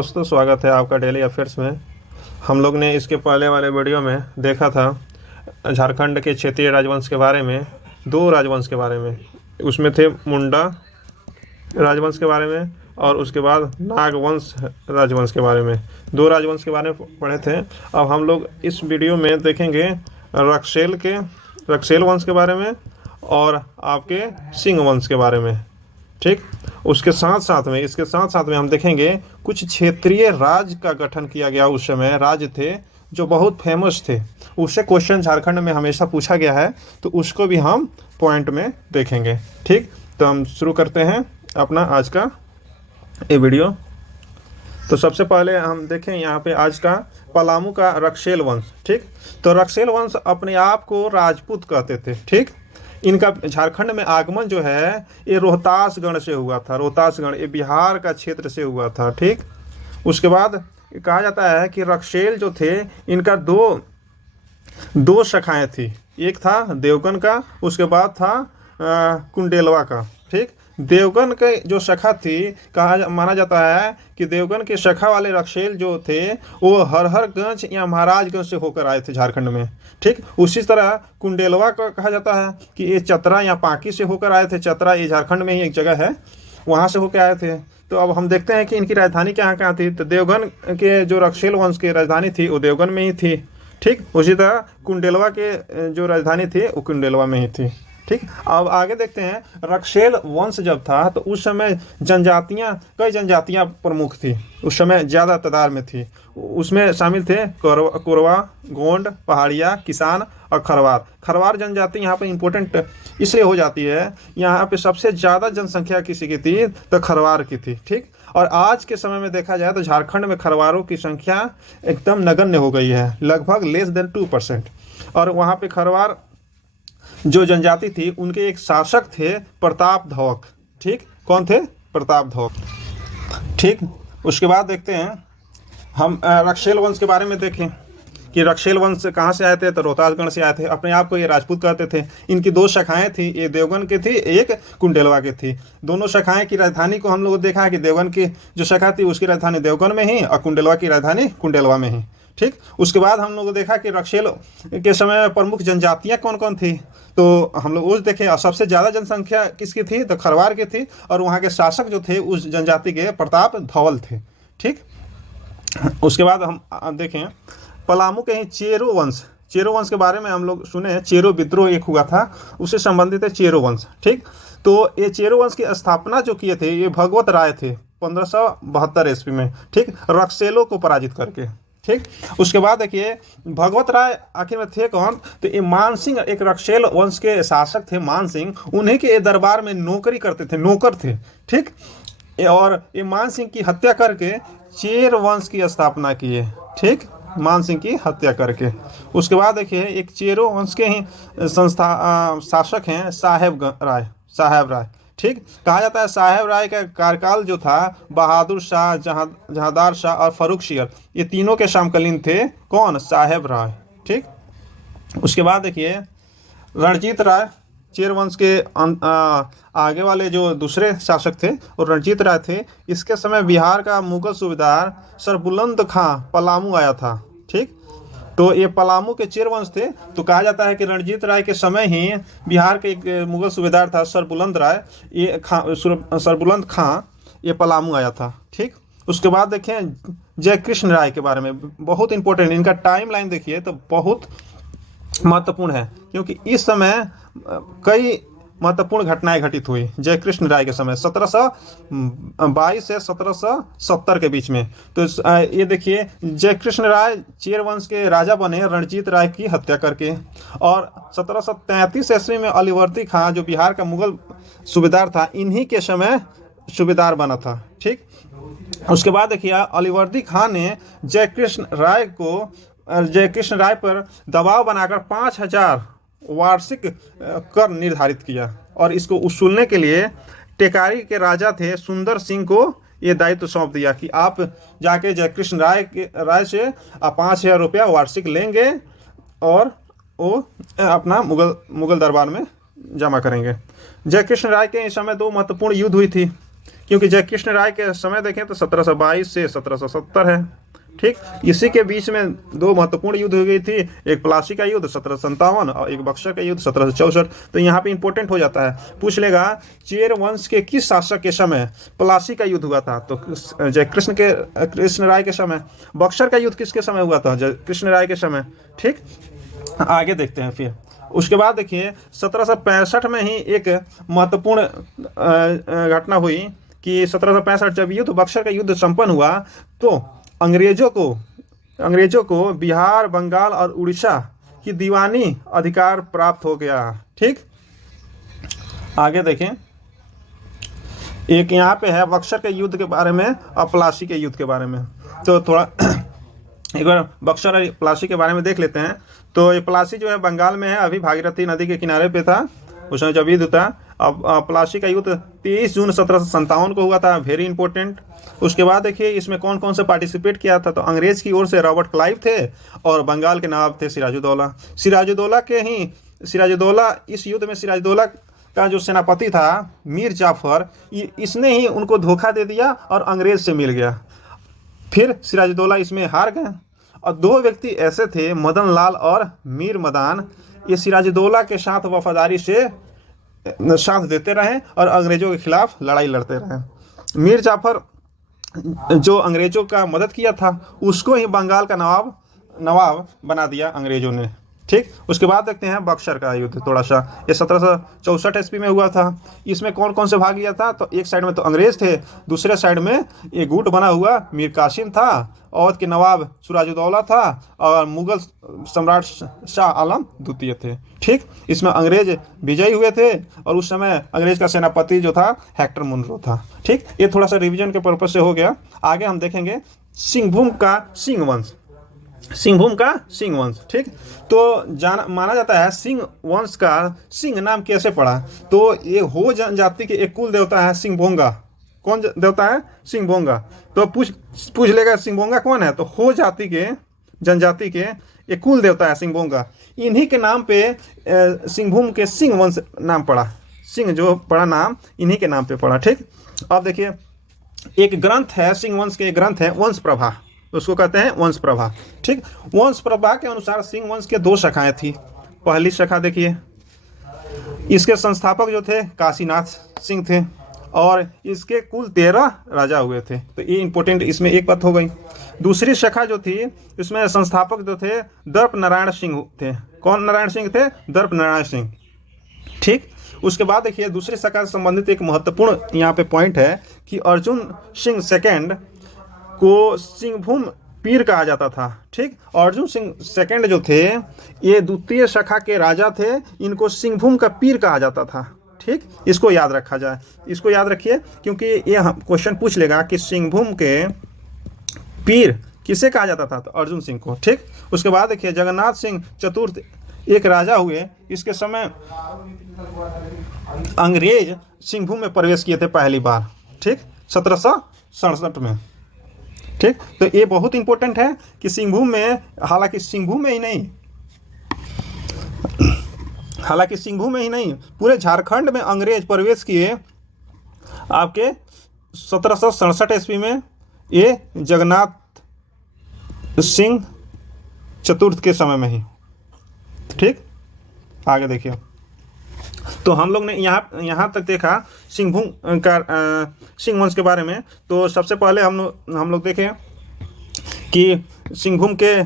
दोस्तों, स्वागत है आपका डेली अफेयर्स में। हम लोग ने इसके पहले वाले वीडियो में देखा था झारखंड के क्षेत्रीय राजवंश के बारे में, दो राजवंश के बारे में। उसमें थे मुंडा राजवंश के बारे में और उसके बाद नागवंश राजवंश के बारे में। दो राजवंश के बारे में पढ़े थे। अब हम लोग इस वीडियो में देखेंगे रक्षेल वंश के बारे में और आपके सिंह वंश के बारे में। ठीक, इसके साथ साथ में हम देखेंगे कुछ क्षेत्रीय राज्य का गठन किया गया। उस समय राज्य थे जो बहुत फेमस थे, उससे क्वेश्चन झारखंड में हमेशा पूछा गया है, तो उसको भी हम पॉइंट में देखेंगे। ठीक, तो हम शुरू करते हैं अपना आज का ये वीडियो। तो सबसे पहले हम देखें यहाँ पे आज का पलामू का रक्षेल वंश। ठीक, तो रक्षेल वंश अपने आप को राजपूत कहते थे। ठीक, इनका झारखंड में आगमन जो है ये रोहतासगढ़ से हुआ था। रोहतासगढ़ ये बिहार का क्षेत्र से हुआ था। ठीक, उसके बाद कहा जाता है कि रक्षेल जो थे इनका दो शाखाएं थी। एक था देवगन का, उसके बाद था कुंडेलवा का। ठीक, देवगन के जो शाखा थी, माना जाता है कि देवगन के शाखा वाले रक्षेल जो थे वो हरहरगंज या महाराजगंज से होकर आए थे झारखंड में। ठीक, उसी तरह कुंडेलवा का कहा जाता है कि ये चतरा या पाकी से होकर आए थे। चतरा ये झारखंड में ही एक जगह है, वहाँ से होकर आए थे। तो अब हम देखते हैं कि इनकी राजधानी कहाँ थी। तो देवगन के जो रक्षेल वंश की राजधानी थी वो देवगन में ही थी। ठीक, उसी तरह कुंडेलवा के जो राजधानी थी वो कुंडेलवा में ही थी। ठीक, अब आगे देखते हैं। रक्षेल वंश जब था तो उस समय कई जनजातियां प्रमुख थी, उस समय ज़्यादा तादाद में थी। उसमें शामिल थे कोरवा, गोंड, पहाड़िया, किसान और खरवार जनजाति यहाँ पे इम्पोर्टेंट इसलिए हो जाती है। यहाँ पे सबसे ज़्यादा जनसंख्या किसी की थी तो खरवार की थी। ठीक, और आज के समय में देखा जाए तो झारखंड में खरवारों की संख्या एकदम नगण्य हो गई है, लगभग लेस देन 2%। और वहाँ पे खरवार जो जनजाति थी उनके एक शासक थे प्रताप धवक। ठीक, कौन थे? प्रताप धवक। ठीक, उसके बाद देखते हैं हम रक्षेल वंश के बारे में देखें कि रक्षेल वंश कहाँ से आए थे। तो रोहतासगढ़ से आए थे। अपने आप को ये राजपूत कहते थे। इनकी दो शाखाएं थी, एक देवगन की थी, एक कुंडेलवा की थी। दोनों शाखाएं की राजधानी को हम लोग देखा है कि देवगन की जो शाखा थी उसकी राजधानी देवगन में ही और कुंडेलवा की राजधानी कुंडेलवा में ही। ठीक, उसके बाद हम लोग देखा कि रक्षेल के समय प्रमुख जनजातियां कौन कौन थी। तो हम लोग उस देखे, और सबसे ज़्यादा जनसंख्या किसकी थी तो खरवार की थी। और वहाँ के शासक जो थे उस जनजाति के प्रताप धवल थे। ठीक, उसके बाद हम देखें पलामू के ही चेरो वंश के बारे में हम लोग सुने हैं। चेरो विद्रोह एक हुआ था, उससे संबंधित है चेरो वंश। ठीक, तो ये चेरो वंश की स्थापना जो किए थे ये भगवत राय थे 1572 ईस्वी में। ठीक, रक्षेलों को पराजित करके। ठीक, उसके बाद देखिए भगवत राय आखिर में थे कौन। तो ये मान सिंह एक रक्षेल वंश के शासक थे। मान सिंह उन्हीं के दरबार में नौकरी करते थे, नौकर थे। ठीक, और ये मान सिंह की हत्या करके चेर वंश की स्थापना किए। ठीक, मान सिंह की हत्या करके। उसके बाद देखिए एक चेरो वंश के ही शासक हैं साहेब राय। ठीक, कहा जाता है साहेब राय का कार्यकाल जो था बहादुर शाह, जहांदार शाह और फर्रुख सियर, ये तीनों के समकालीन थे। कौन? साहेब राय। ठीक, उसके बाद देखिए रणजीत राय, चेर वंश के आगे वाले जो दूसरे शासक थे और रणजीत राय थे। इसके समय बिहार का मुगल सूबेदार सरबुलंद खां पलामू आया था। ठीक, तो ये पलामू के चेर वंश थे। तो कहा जाता है कि रणजीत राय के समय ही बिहार के एक मुगल सूबेदार था सरबुलंद खां, ये पलामू आया था। ठीक, उसके बाद देखें जयकृष्ण राय के बारे में, बहुत इंपॉर्टेंट। इनका टाइम लाइन देखिए तो बहुत महत्वपूर्ण है, क्योंकि इस समय कई महत्वपूर्ण घटनाएं घटित हुई जयकृष्ण राय के समय 1722 से 1770 के बीच में। तो ये देखिए जयकृष्ण राय चेर वंश के राजा बने रणजीत राय की हत्या करके। और 1733 ईस्वी में अलीवर्दी खां जो बिहार का मुगल सूबेदार था, इन्हीं के समय सूबेदार बना था। ठीक, उसके बाद देखिए अलीवर्दी खां ने जयकृष्ण राय पर दबाव बनाकर 5000 वार्षिक कर निर्धारित किया। और इसको उसूलने के लिए टेकारी के राजा थे सुंदर सिंह को ये दायित्व सौंप दिया कि आप जाके जयकृष्ण राय से 5000 रुपया वार्षिक लेंगे और वो अपना मुगल दरबार में जमा करेंगे। जयकृष्ण राय के इस समय दो महत्वपूर्ण युद्ध हुई थी। क्योंकि जय कृष्ण राय के समय देखें तो 1722 से 1770 है। ठीक, इसी के बीच में दो महत्वपूर्ण युद्ध हो गई थी, एक प्लासी का युद्ध 1757 और एक बक्सर का युद्ध 1764। तो यहाँ पे इंपॉर्टेंट हो जाता है, पूछ लेगा चेर वंश के किस शासक के समय प्लासी का युद्ध हुआ था, तो जय कृष्ण राय के समय। बक्सर का युद्ध किसके समय हुआ था, जय कृष्ण राय के समय। ठीक, आगे देखते हैं फिर। उसके बाद देखिए 1765 में ही एक महत्वपूर्ण घटना हुई कि 1765 जब युद्ध बक्सर का युद्ध संपन्न हुआ तो अंग्रेजों को बिहार, बंगाल और उड़ीसा की दीवानी अधिकार प्राप्त हो गया। ठीक, आगे देखें, एक यहाँ पे है बक्सर के युद्ध के बारे में और प्लासी के युद्ध के बारे में। तो थोड़ा एक बार बक्सर और प्लासी के बारे में देख लेते हैं। तो ये प्लासी जो है बंगाल में है, अभी भागीरथी नदी के किनारे पे था उस समय जब युद्ध था। अब प्लासी का युद्ध 23 जून 1757 को हुआ था, वेरी इंपॉर्टेंट। उसके बाद देखिए इसमें कौन कौन से पार्टिसिपेट किया था, तो अंग्रेज की ओर से रॉबर्ट क्लाइव थे और बंगाल के नवाब थे सिराजुद्दौला। इस युद्ध में सिराजुद्दौला का जो सेनापति था मीर जाफर, इसने ही उनको धोखा दे दिया और अंग्रेज से मिल गया। फिर सिराजुद्दौला इसमें हार गए और दो व्यक्ति ऐसे थे, मदन लाल और मीर मदान, ये सिराजुद्दौला के साथ वफादारी से साथ देते रहे और अंग्रेजों के खिलाफ लड़ाई लड़ते रहे। मीर जाफर जो अंग्रेजों का मदद किया था उसको ही बंगाल का नवाब बना दिया अंग्रेजों ने। ठीक, उसके बाद देखते हैं बक्सर का युद्ध थोड़ा सा। ये 1764 ईस्वी में हुआ था। इसमें कौन कौन से भाग लिया था, तो एक साइड में तो अंग्रेज थे, दूसरे साइड में ये गुट बना हुआ मीर कासिम था, अवध के नवाब सिराजुद्दौला था और मुगल सम्राट शाह आलम द्वितीय थे। ठीक, इसमें अंग्रेज विजयी हुए थे और उस समय अंग्रेज का सेनापति जो था हेक्टर मुनरो था। ठीक, ये थोड़ा सा रिवीजन के पर्पज से हो गया। आगे हम देखेंगे सिंहभूम का सिंह वंश। ठीक, तो माना जाता है सिंह वंश का सिंह नाम कैसे पड़ा, तो ये हो जनजाति के एक कुल देवता है सिंहभोंगा। कौन देवता है, सिंहभोंगा। तो पूछ लेगा सिंहभोंगा कौन है, तो हो जाति के जनजाति के एक कुल देवता है सिंहभोंगा। इन्हीं के नाम पे सिंहभूम के सिंह वंश नाम पड़ा, सिंह जो पड़ा नाम इन्हीं के नाम पे पड़ा। ठीक, अब देखिए एक ग्रंथ है सिंह वंश के, एक ग्रंथ है वंश प्रभा, उसको कहते हैं वंश प्रभा। ठीक, वंश प्रभा के अनुसार सिंह वंश के दो शाखाएं थी। पहली शाखा देखिए, इसके संस्थापक जो थे काशीनाथ सिंह थे और इसके कुल 13 राजा हुए थे। तो ये इंपॉर्टेंट, इसमें एक बात हो गई। दूसरी शाखा जो थी इसमें संस्थापक जो थे दर्प नारायण सिंह थे। कौन नारायण सिंह थे, दर्प नारायण सिंह। ठीक, उसके बाद देखिए दूसरी शाखा से संबंधित एक महत्वपूर्ण यहाँ पे पॉइंट है कि अर्जुन सिंह सेकेंड को सिंहभूम पीर कहा जाता था। ठीक, अर्जुन सिंह सेकंड जो थे ये द्वितीय शाखा के राजा थे, इनको सिंहभूम का पीर कहा जाता था। ठीक, इसको याद रखा जाए, इसको याद रखिए क्योंकि ये हम क्वेश्चन पूछ लेगा कि सिंहभूम के पीर किसे कहा जाता था, तो अर्जुन सिंह को। ठीक, उसके बाद देखिए जगन्नाथ सिंह चतुर्थ एक राजा हुए, इसके समय अंग्रेज सिंहभूम में प्रवेश किए थे पहली बार। ठीक, 1767 में। ठीक, तो ये बहुत इंपॉर्टेंट है कि सिंहभूम में, हालांकि सिंहभूम में ही नहीं पूरे झारखंड में अंग्रेज प्रवेश किए आपके 1767 ईस्वी में, ये जगन्नाथ सिंह चतुर्थ के समय में ही। ठीक, आगे देखिए, तो हम लोग ने यहाँ तक देखा सिंहभूम का सिंह वंश के बारे में। तो सबसे पहले हम लोग देखें कि सिंहभूम के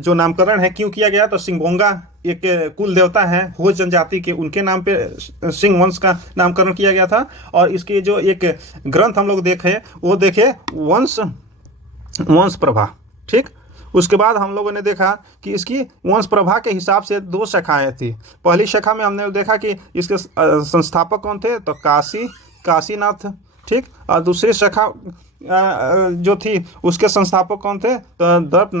जो नामकरण है क्यों किया गया, तो सिंहभोंगा एक कुल देवता है हो जनजाति के, उनके नाम पे सिंह वंश का नामकरण किया गया था। और इसके जो एक ग्रंथ हम लोग देखे वंश प्रभा। ठीक, उसके बाद हम लोगों ने देखा कि इसकी वंश प्रभा के हिसाब से दो शाखाएं थी। पहली शाखा में हमने देखा कि इसके संस्थापक कौन थे, तो काशीनाथ। ठीक, और दूसरी शाखा जो थी उसके संस्थापक कौन थे, तो दर्प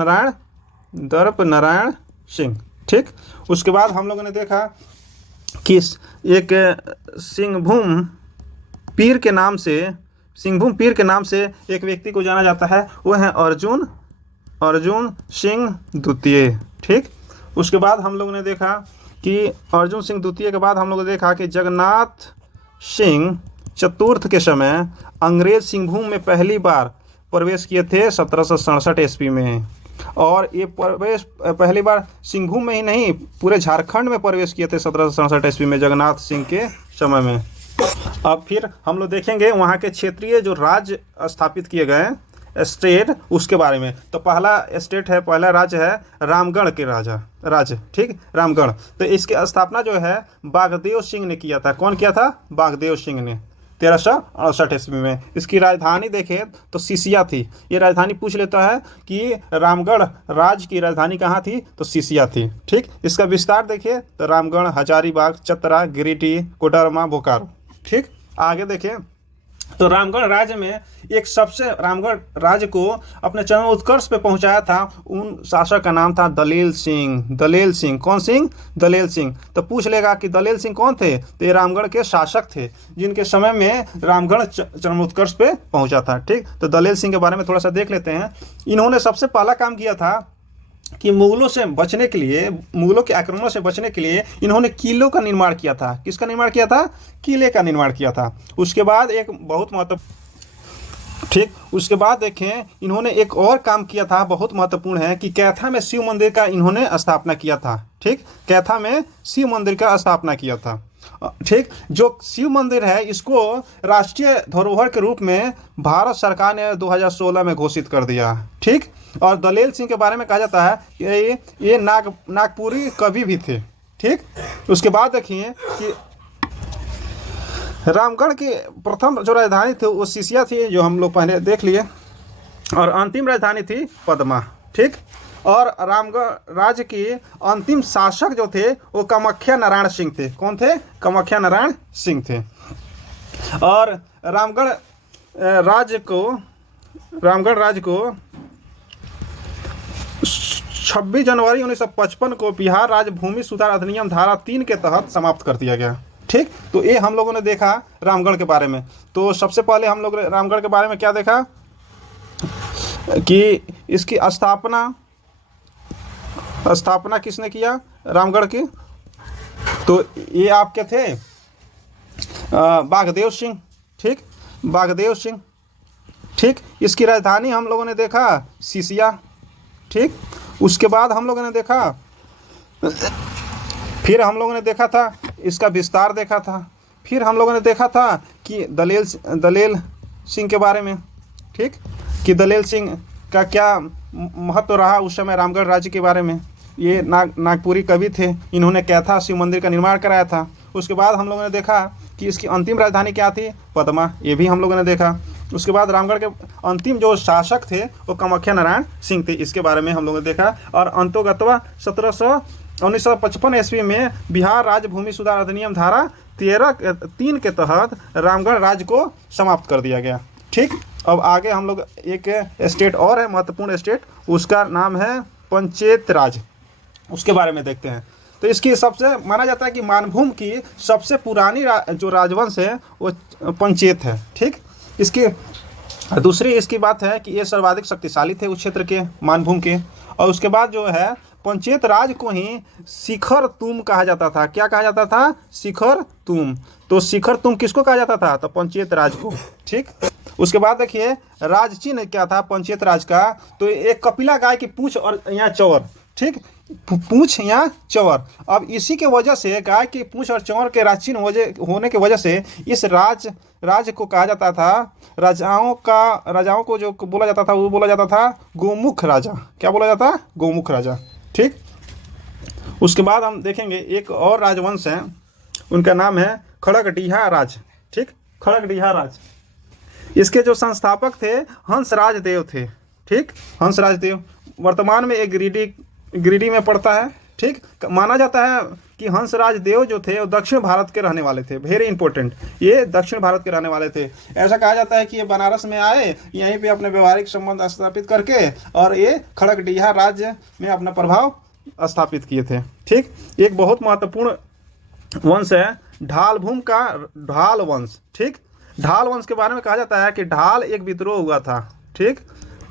नारायण सिंह। ठीक, उसके बाद हम लोगों ने देखा कि एक सिंहभूम पीर के नाम से एक व्यक्ति को जाना जाता है, वो है अर्जुन सिंह द्वितीय। ठीक, उसके बाद हम लोगों ने देखा कि अर्जुन सिंह द्वितीय के बाद हम लोगों ने देखा कि जगन्नाथ सिंह चतुर्थ के समय अंग्रेज सिंहभूम में पहली बार प्रवेश किए थे 1767 ईस्वी में। और ये प्रवेश पहली बार सिंहभूम में ही नहीं, पूरे झारखंड में प्रवेश किए थे 1767 ईस्वी में जगन्नाथ सिंह के समय में। अब फिर हम लोग देखेंगे वहाँ के क्षेत्रीय जो राज्य स्थापित किए गए स्टेट, उसके बारे में। तो पहला स्टेट है, पहला राज्य है रामगढ़ के राज्य, ठीक, रामगढ़। तो इसकी स्थापना जो है बागदेव सिंह ने किया था। कौन किया था? बागदेव सिंह ने 1368 ईस्वी में। इसकी राजधानी देखें तो सिसिया थी। ये राजधानी पूछ लेता है कि रामगढ़ राज्य की राजधानी कहाँ थी, तो सिसिया थी, ठीक। इसका विस्तार देखिए तो रामगढ़, हजारीबाग, चतरा, गिरिडीह, कोडरमा, बोकारो, ठीक। आगे देखें तो रामगढ़ राज्य में रामगढ़ राज्य को अपने चरम उत्कर्ष पे पहुंचाया था उन शासक का नाम था दलेल सिंह। कौन सिंह? दलेल सिंह। तो पूछ लेगा कि दलेल सिंह कौन थे? तो ये रामगढ़ के शासक थे जिनके समय में रामगढ़ चरम उत्कर्ष पे पहुंचा था, ठीक। तो दलेल सिंह के बारे में थोड़ा सा देख लेते हैं। इन्होंने सबसे पहला काम किया था कि मुगलों के आक्रमणों से बचने के लिए इन्होंने किलों का निर्माण किया था। किसका निर्माण किया था? किले का निर्माण किया था। उसके बाद एक बहुत महत्वपूर्ण, ठीक, उसके बाद देखें इन्होंने एक और काम किया था, बहुत महत्वपूर्ण है, कि कैथा में शिव मंदिर का इन्होंने स्थापना किया था, ठीक। कैथा में शिव मंदिर का स्थापना किया था, ठीक। जो शिव मंदिर है इसको राष्ट्रीय धरोहर के रूप में भारत सरकार ने 2016 में घोषित कर दिया, ठीक। और दलेल सिंह के बारे में कहा जाता है कि ये नागपुरी कवि भी थे, ठीक। उसके बाद देखिए कि रामगढ़ की प्रथम जो राजधानी थी वो सिसिया थी, जो हम लोग पहले देख लिए, और अंतिम राजधानी थी पदमा, ठीक। और रामगढ़ राज्य की अंतिम शासक जो थे वो कामाख्या नारायण सिंह थे। कौन थे? कामाख्या नारायण सिंह थे। और रामगढ़ राज्य को 26 जनवरी 1955 को बिहार राज्य भूमि सुधार अधिनियम धारा 3 के तहत समाप्त कर दिया गया, ठीक। तो ये हम लोगों ने देखा रामगढ़ के बारे में। तो सबसे पहले हम लोग रामगढ़ के बारे में क्या देखा कि इसकी स्थापना किसने किया रामगढ़ की? तो ये आपके थे बागदेव सिंह, ठीक, बागदेव सिंह, ठीक। इसकी राजधानी हम लोगों ने देखा सिसिया, ठीक। उसके बाद हम लोगों ने देखा, फिर हम लोगों ने देखा था इसका विस्तार देखा था। फिर हम लोगों ने देखा था कि दलेल सिंह के बारे में, ठीक, कि दलेल सिंह का क्या महत्व रहा उस समय रामगढ़ राज्य के बारे में। ये नागपुरी कवि थे, इन्होंने कैथा शिव मंदिर का निर्माण कराया था। उसके बाद हम लोगों ने देखा कि इसकी अंतिम राजधानी क्या थी? पदमा, ये भी हम लोगों ने देखा। उसके बाद रामगढ़ के अंतिम जो शासक थे वो कामाख्या नारायण सिंह थे, इसके बारे में हम लोगों ने देखा। और अंतोगत्वा 1955 ईस्वी में बिहार राज्य भूमि सुधार अधिनियम धारा 3 के तहत रामगढ़ राज्य को समाप्त कर दिया गया, ठीक। अब आगे हम लोग एक स्टेट और है महत्वपूर्ण स्टेट, उसका नाम है पंचायत राज, उसके बारे में देखते हैं। तो इसकी सबसे माना जाता है कि मानभूम की सबसे पुरानी जो राजवंश है वो पंचायत है, ठीक। इसकी दूसरी इसकी बात है कि ये सर्वाधिक शक्तिशाली थे उस क्षेत्र के, मानभूम के। और उसके बाद जो है पंचायत राज को ही शिखर तुम कहा जाता था। क्या कहा जाता था? शिखर तुम। तो शिखर तुम किसको कहा जाता था? तो पंचायत राज को, ठीक। उसके बाद देखिए राज चिन्ह क्या था पंचायत राज का? तो एक कपिला गाय की पूंछ और यहाँ चौर, ठीक, पूंछ यहाँ चौर। अब इसी के वजह से गाय की पूंछ और चौर के राज चिन्ह होने की वजह से इस राज्य को कहा जाता था, राजाओं को जो बोला जाता था वो बोला जाता था गोमुख राजा। क्या बोला जाता? गोमुख राजा, ठीक। उसके बाद हम देखेंगे एक और राजवंश है, उनका नाम है खड़गडीहा राज, ठीक, खड़गडीहा राज। इसके जो संस्थापक थे हंसराज देव थे, ठीक, हंसराज देव। वर्तमान में एक गिरिडीह में पड़ता है, ठीक। माना जाता है कि हंसराज देव जो थे वो दक्षिण भारत के रहने वाले थे, वेरी इंपॉर्टेंट, ये दक्षिण भारत के रहने वाले थे। ऐसा कहा जाता है कि ये बनारस में आए, यहीं पे अपने व्यवहारिक संबंध स्थापित करके और ये खड़गडीहा राज्य में अपना प्रभाव स्थापित किए थे, ठीक। एक बहुत महत्वपूर्ण वंश है ढालभूम का ढाल वंश, ठीक। ढाल वंश के बारे में कहा जाता है कि ढाल एक विद्रोह हुआ था, ठीक।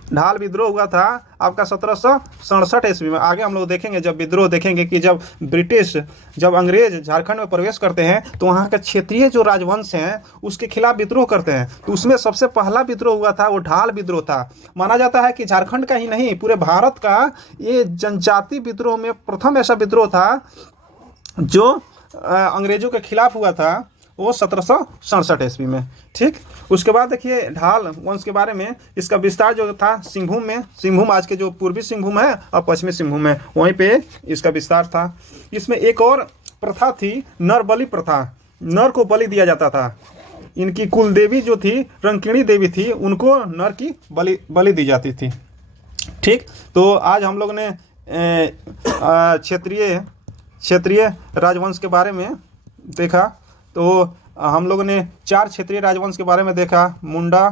ढाल विद्रोह हुआ था आपका 1767 ईस्वी में। आगे हम लोग देखेंगे, जब विद्रोह देखेंगे कि जब अंग्रेज झारखंड में प्रवेश करते हैं तो वहाँ के क्षेत्रीय जो राजवंश हैं उसके खिलाफ विद्रोह करते हैं। तो उसमें सबसे पहला विद्रोह हुआ था वो ढाल विद्रोह था। माना जाता है कि झारखंड का ही नहीं पूरे भारत का ये जनजाति विद्रोह में प्रथम ऐसा विद्रोह था जो अंग्रेजों के खिलाफ हुआ था, वो 1767 ईस्वी में। ठीक, उसके बाद देखिए ढाल वंश के बारे में, इसका विस्तार जो था सिंहभूम में, सिंहभूम आज के जो पूर्वी सिंहभूम है और पश्चिमी सिंहभूम है वहीं पे इसका विस्तार था। इसमें एक और प्रथा थी, नर बलि प्रथा। नर को बलि दिया जाता था। इनकी कुल देवी जो थी रंकिणी देवी थी, उनको नर की बलि दी जाती थी। ठीक, तो आज हम लोग ने क्षेत्रीय राजवंश के बारे में देखा। तो हम लोगों ने 4 क्षेत्रीय राजवंश के बारे में देखा, मुंडा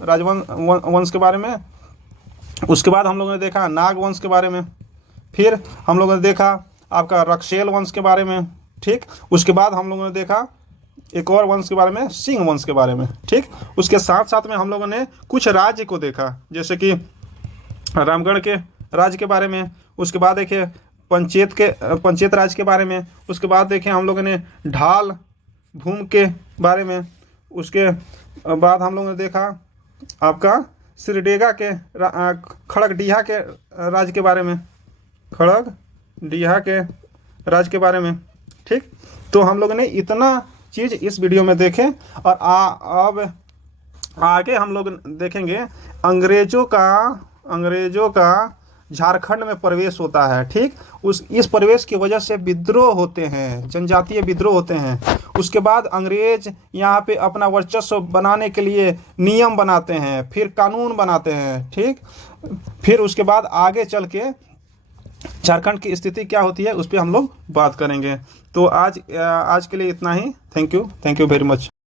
वंश के बारे में। उसके बाद हम लोगों ने देखा नाग वंश के बारे में। फिर हम लोगों ने देखा आपका रक्षेल वंश के बारे में। ठीक, उसके बाद हम लोगों ने देखा एक और वंश के बारे में, सिंह वंश के बारे में। ठीक, उसके साथ साथ में हम लोगों ने कुछ राज्य को देखा, जैसे कि रामगढ़ के राज्य के बारे में। उसके बाद देखिए पंचेत राज के बारे में। उसके बाद देखें हम लोगों ने ढाल भूम के बारे में। उसके बाद हम लोगों ने देखा आपका सिरडेगा के खड़गडीहा के राज के बारे में, खड़गडीहा के राज के बारे में। ठीक, तो हम लोगों ने इतना चीज़ इस वीडियो में देखें। और अब आगे हम लोग देखेंगे अंग्रेजों का झारखंड में प्रवेश होता है। ठीक, इस प्रवेश की वजह से विद्रोह होते हैं, जनजातीय विद्रोह होते हैं। उसके बाद अंग्रेज यहाँ पे अपना वर्चस्व बनाने के लिए नियम बनाते हैं, फिर कानून बनाते हैं। ठीक, फिर उसके बाद आगे चल के झारखंड की स्थिति क्या होती है उस पर हम लोग बात करेंगे। तो आज के लिए इतना ही। Thank you very much.